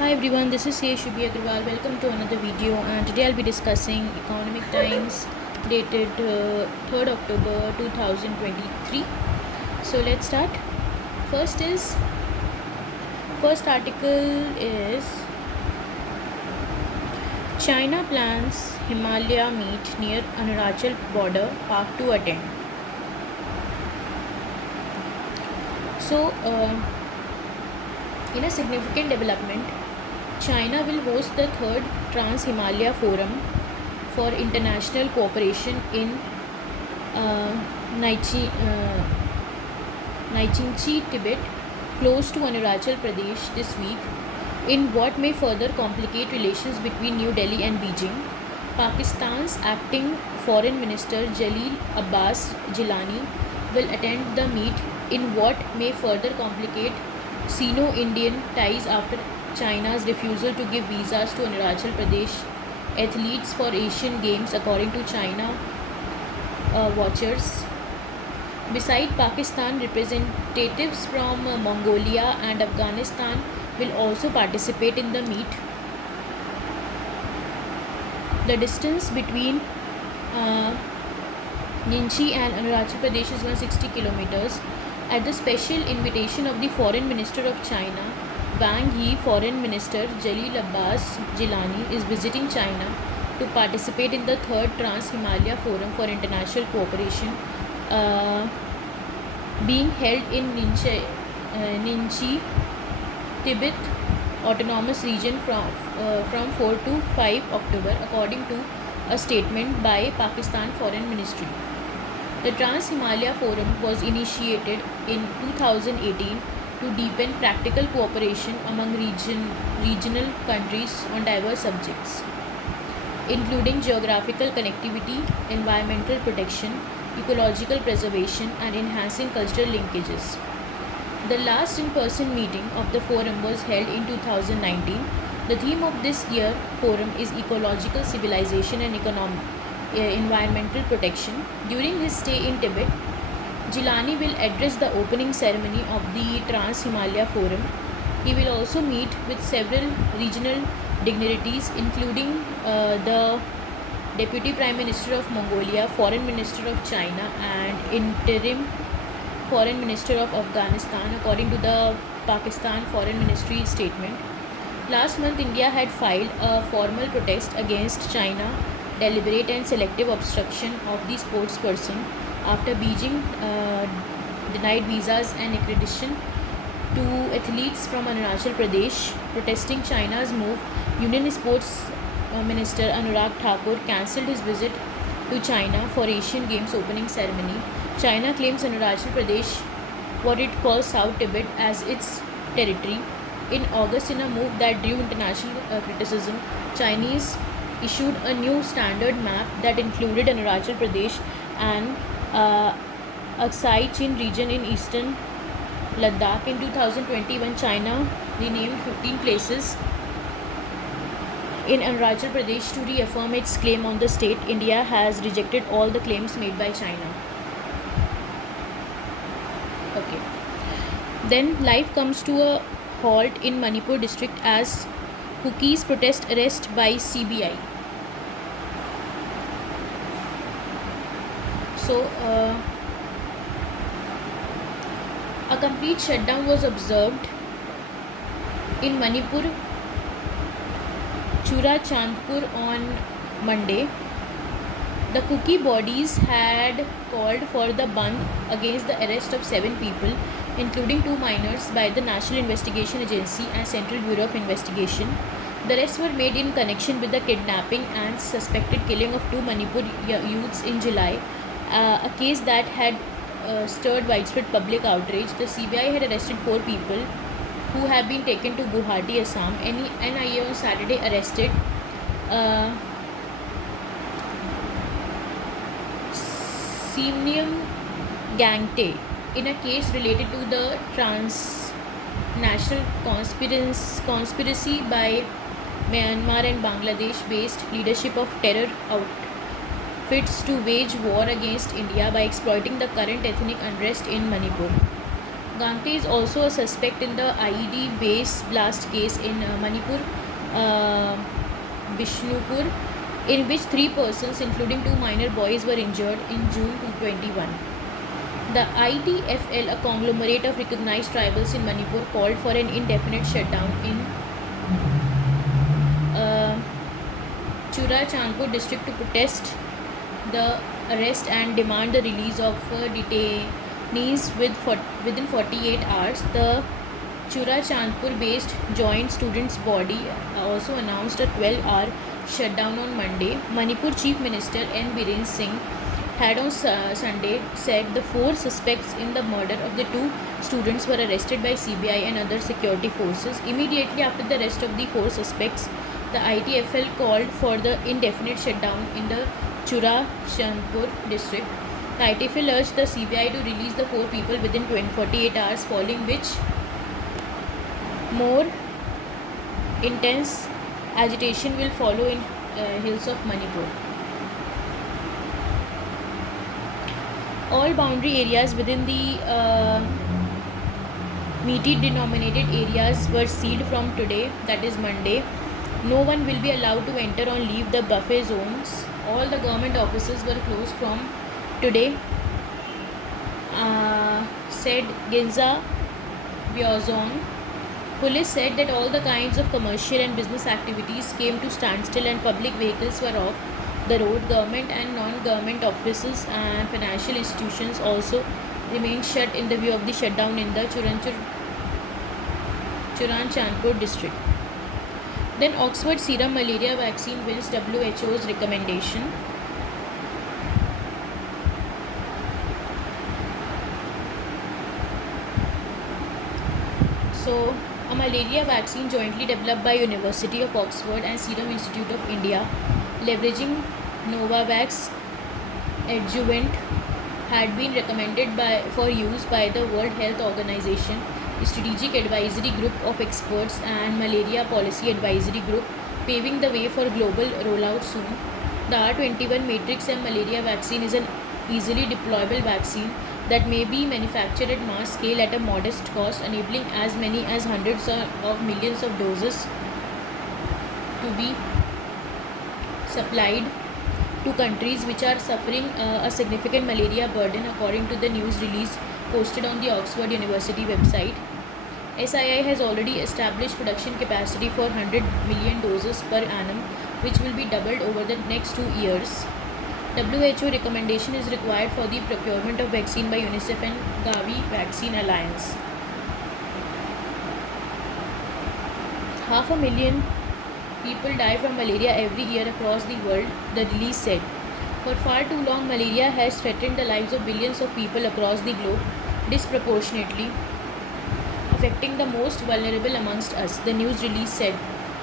Hi everyone, this is Shubi Agrawal. Welcome to another video, and today I'll be discussing Economic Times dated 3rd October 2023. So let's start. First is first article is China plans Himalaya meet near Arunachal border Park to attend. So in a significant development, China will host the third Trans-Himalaya Forum for International Cooperation in uh, Nyingchi, Tibet, close to Arunachal Pradesh this week, in what may further complicate relations between New Delhi and Beijing. Pakistan's acting Foreign Minister Jalil Abbas Jilani will attend the meet in what may further complicate Sino-Indian ties after China's refusal to give visas to Arunachal Pradesh athletes for Asian Games, according to China watchers. Besides Pakistan, representatives from Mongolia and Afghanistan will also participate in the meet. The distance between Nyingchi and Arunachal Pradesh is 160 kilometers. At the special invitation of the Foreign Minister of China, Wang Yi, Foreign Minister Jalil Abbas Jilani is visiting China to participate in the third Trans-Himalaya Forum for International Cooperation being held in Nyingchi, Tibet Autonomous Region from 4 to 5 October, according to a statement by Pakistan Foreign Ministry. The Trans-Himalaya Forum was initiated in 2018 to deepen practical cooperation among regional countries on diverse subjects, including geographical connectivity, environmental protection, ecological preservation, and enhancing cultural linkages. The last in-person meeting of the forum was held in 2019. The theme of this year's forum is ecological civilization and environmental protection. During his stay in Tibet, Jilani will address the opening ceremony of the Trans-Himalaya Forum. He will also meet with several regional dignitaries, including the Deputy Prime Minister of Mongolia, Foreign Minister of China, and interim Foreign Minister of Afghanistan, according to the Pakistan Foreign Ministry statement. Last month, India had filed a formal protest against China deliberate and selective obstruction of the sportsperson after Beijing denied visas and accreditation to athletes from Arunachal Pradesh. Protesting China's move, Union Sports Minister Anurag Thakur cancelled his visit to China for Asian Games opening ceremony. China claims Arunachal Pradesh, what it calls South Tibet, as its territory. In August, in a move that drew international criticism, Chinese issued a new standard map that included Arunachal Pradesh and Aksai Chin region in eastern Ladakh. In 2021, China renamed 15 places in Arunachal Pradesh to reaffirm its claim on the state. India has rejected all the claims made by China. Okay. Then life comes to a halt in Manipur district as Cookies protest arrest by CBI. So, a complete shutdown was observed in Manipur, Churachandpur on Monday. The Kuki bodies had called for the Bandh against the arrest of 7 people, including 2 minors, by the National Investigation Agency and Central Bureau of Investigation. The arrests were made in connection with the kidnapping and suspected killing of 2 Manipur youths in July, a case that had stirred widespread public outrage. The CBI had arrested 4 people who have been taken to Guwahati, Assam. NIA on Saturday arrested Simnium Gangte in a case related to the transnational conspiracy by Myanmar and Bangladesh-based leadership of terror outfits to wage war against India by exploiting the current ethnic unrest in Manipur. Gangte is also a suspect in the IED base blast case in Manipur, uh, Bishnupur, in which three persons, including two minor boys, were injured in June 2021. The IDFL, a conglomerate of recognized tribals in Manipur, called for an indefinite shutdown in uh, Churachandpur district to protest the arrest and demand the release of detainees within 48 hours. The Churachandpur based Joint Students Body also announced a 12-hour shutdown on Monday. Manipur Chief Minister N. Biren Singh had on Sunday said the four suspects in the murder of the two students were arrested by CBI and other security forces. Immediately after the arrest of the four suspects, the ITFL called for the indefinite shutdown in the Churachandpur district. The ITFL urged the CBI to release the four people within 48 hours, following which more intense agitation will follow in hills of Manipur. All boundary areas within the meaty denominated areas were sealed from today, that is Monday. No one will be allowed to enter or leave the buffer zones. All the government offices were closed from today, said Ginza Biozon. Police said that all the kinds of commercial and business activities came to standstill and public vehicles were off the road. Government and non-government offices and financial institutions also remained shut in the view of the shutdown in the Churachandpur district. Then Oxford serum malaria vaccine wins WHO's recommendation. So, a malaria vaccine jointly developed by University of Oxford and Serum Institute of India, leveraging Novavax adjuvant, had been recommended for use by the World Health Organization, Strategic Advisory Group of Experts, and Malaria Policy Advisory Group, paving the way for global rollout soon. The R21 Matrix M malaria vaccine is an easily deployable vaccine that may be manufactured at mass scale at a modest cost, enabling as many as hundreds of millions of doses to be supplied to countries which are suffering a significant malaria burden, according to the news release posted on the Oxford University website. SII has already established production capacity for 100 million doses per annum, which will be doubled over the next 2 years. WHO recommendation is required for the procurement of vaccine by UNICEF and Gavi Vaccine Alliance. 500,000 people die from malaria every year across the world, the release said. For far too long, malaria has threatened the lives of billions of people across the globe, disproportionately affecting the most vulnerable amongst us, the news release said,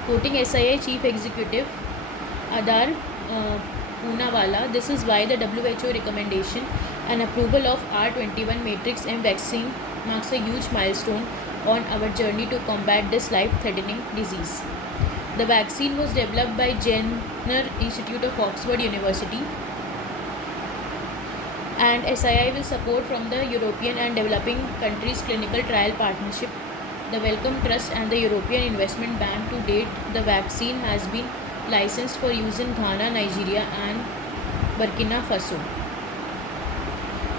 quoting SIA Chief Executive Adar Poonawalla. This is why the WHO recommendation and approval of R21 Matrix M vaccine marks a huge milestone on our journey to combat this life-threatening disease. The vaccine was developed by Jenner Institute of Oxford University, and SII will support from the European and Developing Countries Clinical Trial Partnership, the Wellcome Trust, and the European Investment Bank. To date, the vaccine has been licensed for use in Ghana, Nigeria, and Burkina Faso.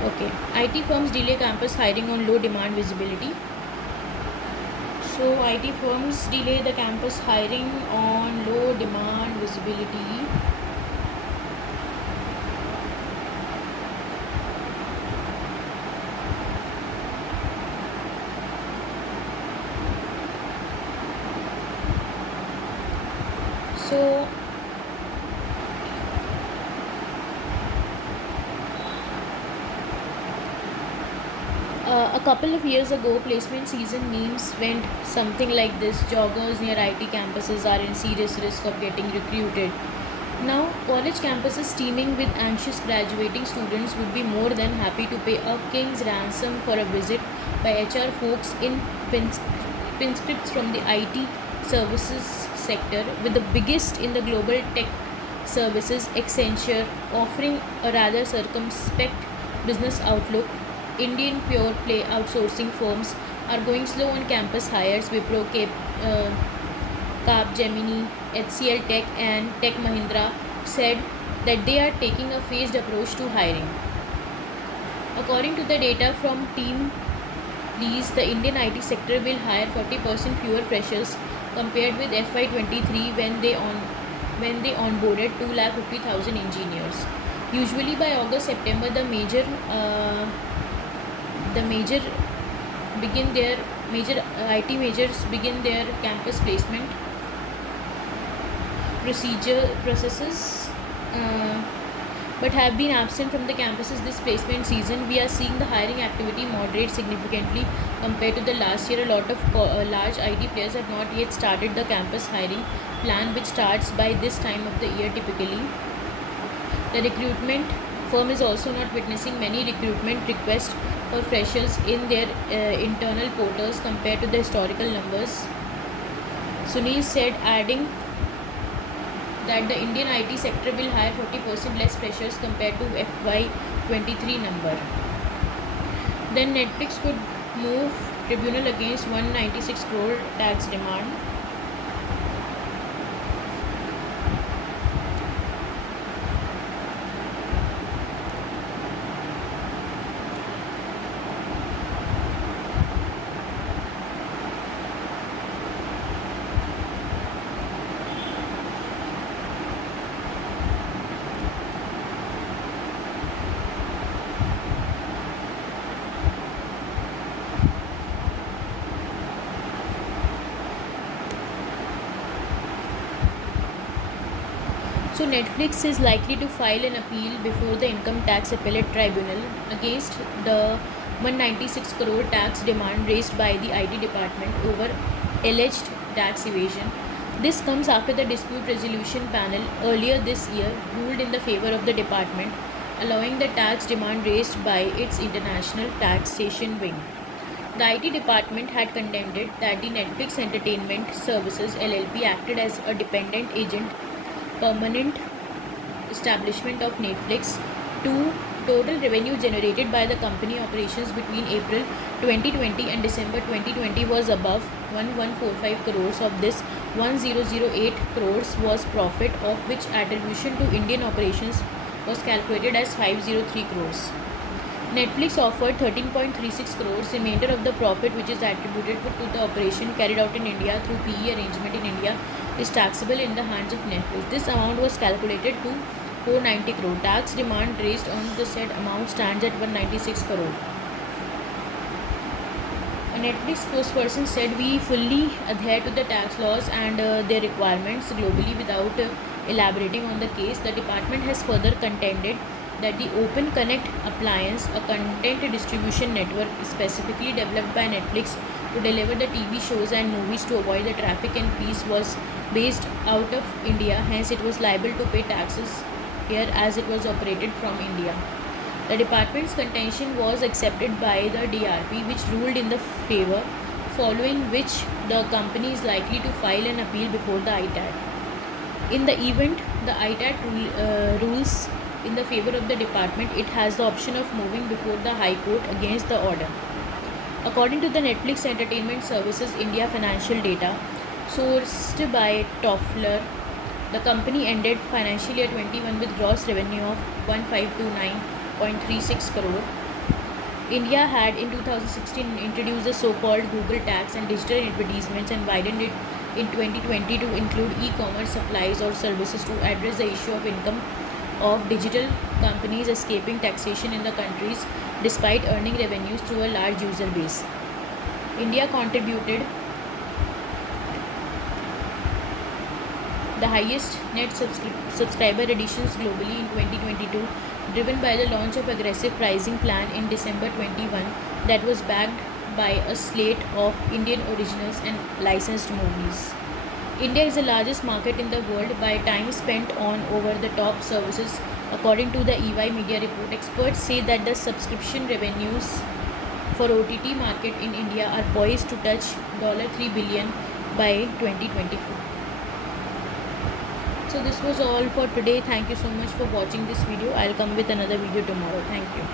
Okay, IT firms delay campus hiring on low demand visibility. So, IT firms delay the campus hiring on low demand visibility. So, a couple of years ago, placement season memes went something like this: joggers near IT campuses are in serious risk of getting recruited. Now, college campuses teeming with anxious graduating students would be more than happy to pay a king's ransom for a visit by HR folks in pinscripts from the IT services sector, with the biggest in the global tech services, Accenture, offering a rather circumspect business outlook. Indian pure play outsourcing firms are going slow on campus hires. Wipro, Capgemini, HCL Tech, and Tech Mahindra said that they are taking a phased approach to hiring. According to the data from Team Lease, the Indian IT sector will hire 40% fewer freshers compared with FY23 when they onboarded 250,000 engineers. Usually by August September, the major IT majors begin their campus placement processes. But have been absent from the campuses this placement season. We are seeing the hiring activity moderate significantly compared to the last year. A lot of large IT players have not yet started the campus hiring plan, which starts by this time of the year typically. The recruitment firm is also not witnessing many recruitment requests for freshers in their internal portals compared to the historical numbers. Sunil said, adding that the Indian IT sector will hire 40% less freshers compared to FY23 number. Then Netflix could move tribunal against 196 crore tax demand. So Netflix is likely to file an appeal before the Income Tax Appellate Tribunal against the 196 crore tax demand raised by the IT department over alleged tax evasion. This comes after the dispute resolution panel earlier this year ruled in the favor of the department, allowing the tax demand raised by its international taxation wing. The IT department had contended that the Netflix Entertainment Services LLP acted as a dependent agent permanent establishment of Netflix. Total revenue generated by the company operations between April 2020 and December 2020 was above 1145 crores. Of this, 1008 crores was profit, of which attribution to Indian operations was calculated as 503 crores. Netflix offered 13.36 crores. Remainder of the profit, which is attributed to the operation carried out in India through PE arrangement in India, is taxable in the hands of Netflix. This amount was calculated to 490 crore. Tax demand raised on the said amount stands at 196 crore. A Netflix spokesperson said, "We fully adhere to the tax laws and their requirements globally." Without elaborating on the case, the department has further contended that the Open Connect appliance, a content distribution network specifically developed by Netflix to deliver the TV shows and movies to avoid the traffic and fees, was based out of India. Hence, it was liable to pay taxes here as it was operated from India. The department's contention was accepted by the DRP, which ruled in the favor, following which the company is likely to file an appeal before the ITAT. In the event the ITAT rules in the favor of the department, it has the option of moving before the High Court against the order. According to the Netflix Entertainment Services India financial data sourced by Toffler, the company ended financial year 21 with gross revenue of 1529.36 crore. India had in 2016 introduced the so-called Google tax and digital advertisements and widened it in 2020 to include e-commerce supplies or services to address the issue of income of digital companies escaping taxation in the countries despite earning revenues through a large user base. India contributed the highest net subscriber additions globally in 2022, driven by the launch of aggressive pricing plan in December 21 that was backed by a slate of Indian originals and licensed movies. India is the largest market in the world by time spent on over-the-top services. According to the EY Media report, experts say that the subscription revenues for OTT market in India are poised to touch $3 billion by 2024. So this was all for today. Thank you so much for watching this video. I'll come with another video tomorrow. Thank you.